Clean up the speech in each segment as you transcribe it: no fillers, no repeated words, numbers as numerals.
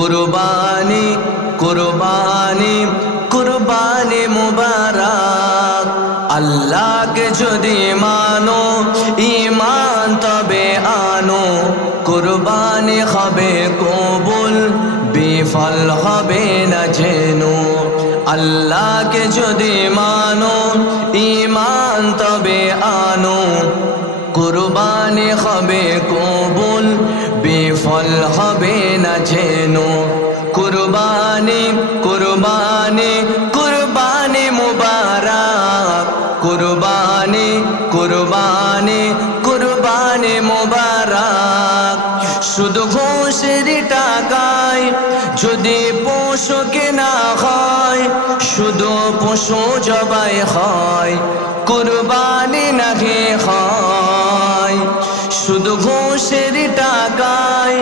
কুরবানি কুরবানি কুরবানি মুবারক। আল্লাহকে যদি মানো ঈমান তবে আনো, কুরবানি হবে কবুল বিফল হবে না যেনো। আল্লাহকে যদি মানো ঈমান তবে আনো, কুরবানি হবে কবুল বিফল হবে না যেনো। কুরবানি কুরবানি কুরবানি মুবারক। কুরবানি কুরবানি কুরবানি মুবারক। শুধু ঘুষের টাকায় যদি পশু কেনা হয়, শুধু পশু জবাই হয়, কুরবানি নাহি হয়। শুধু ঘুষের টাকায়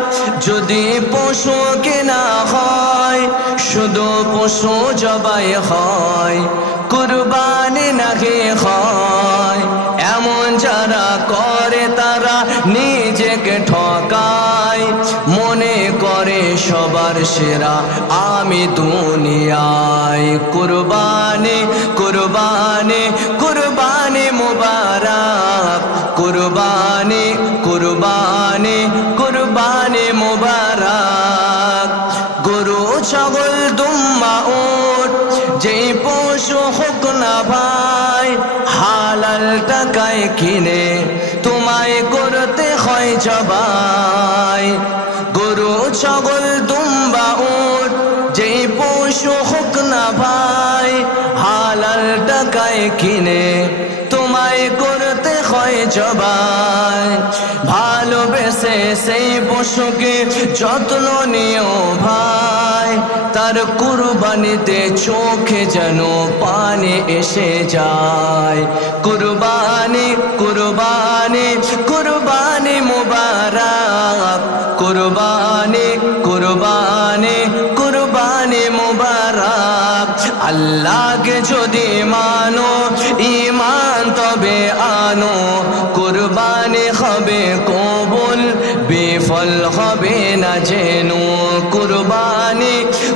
যদি পশু কেনা হয়, শুধু পশু জবাই হয়, কুরবানি নাহি হয়। এমন যারা করে তারা নিজেকে ঠকায়, মনে করে সবার সেরা আমি দুনিয়ায়। কুরবানি কুরবানি কুরবানি মুবারক। কুরবানি কুরবানি কুরবানি মুবারক। গরু ছাগল দুম্বা উট যেই পশু হোক না ভাই, হালাল টাকায় কিনে তোমায় করতে হয় জবাই। গরু ছাগল দুম্বা উট যেই পশু হোক না ভাই, হালাল টাকায় কিনে তোমায় করতে হয় জবাই। ভালোবেসে সেই পশুকে যত্ন নিও ভাই, তার কুরবানিতে চোখে যেন পানি এসে যায়। কুরবানি কুরবানি কুরবানি মুবারক। কুরবানি কুরবানি কুরবানি মুবারক। আল্লাহকে যদি মানো ঈমান তবে আনো, কুরবানি হবে কবুল বিফল হবে না যেনো। কুরবানি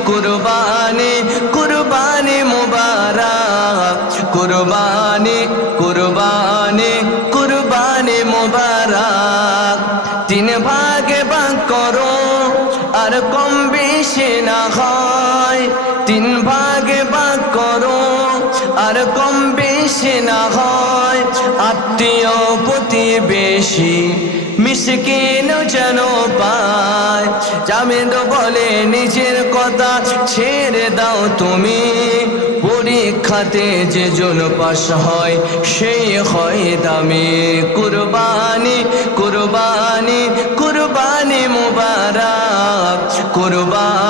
কুরবানি কুরবানি মুবারক। কুরবানি কুরবানি কুরবানি মুবারক। তিন ভাগে ভাগ করো আর কম বেশি না হয়, তিন ভাগে ভাগ করো আর কম বেশি না হয়। আত্মীয় প্রতিবেশী মিসকিন যেন পায়। জামেদ বলে নিজের কথা ছেড়ে দাও তুমি, পরীক্ষাতে যে জন পাশ হয় সেই হয় দামি। কুরবানি কুরবানি কুরবানি মুবারক। কুরবানি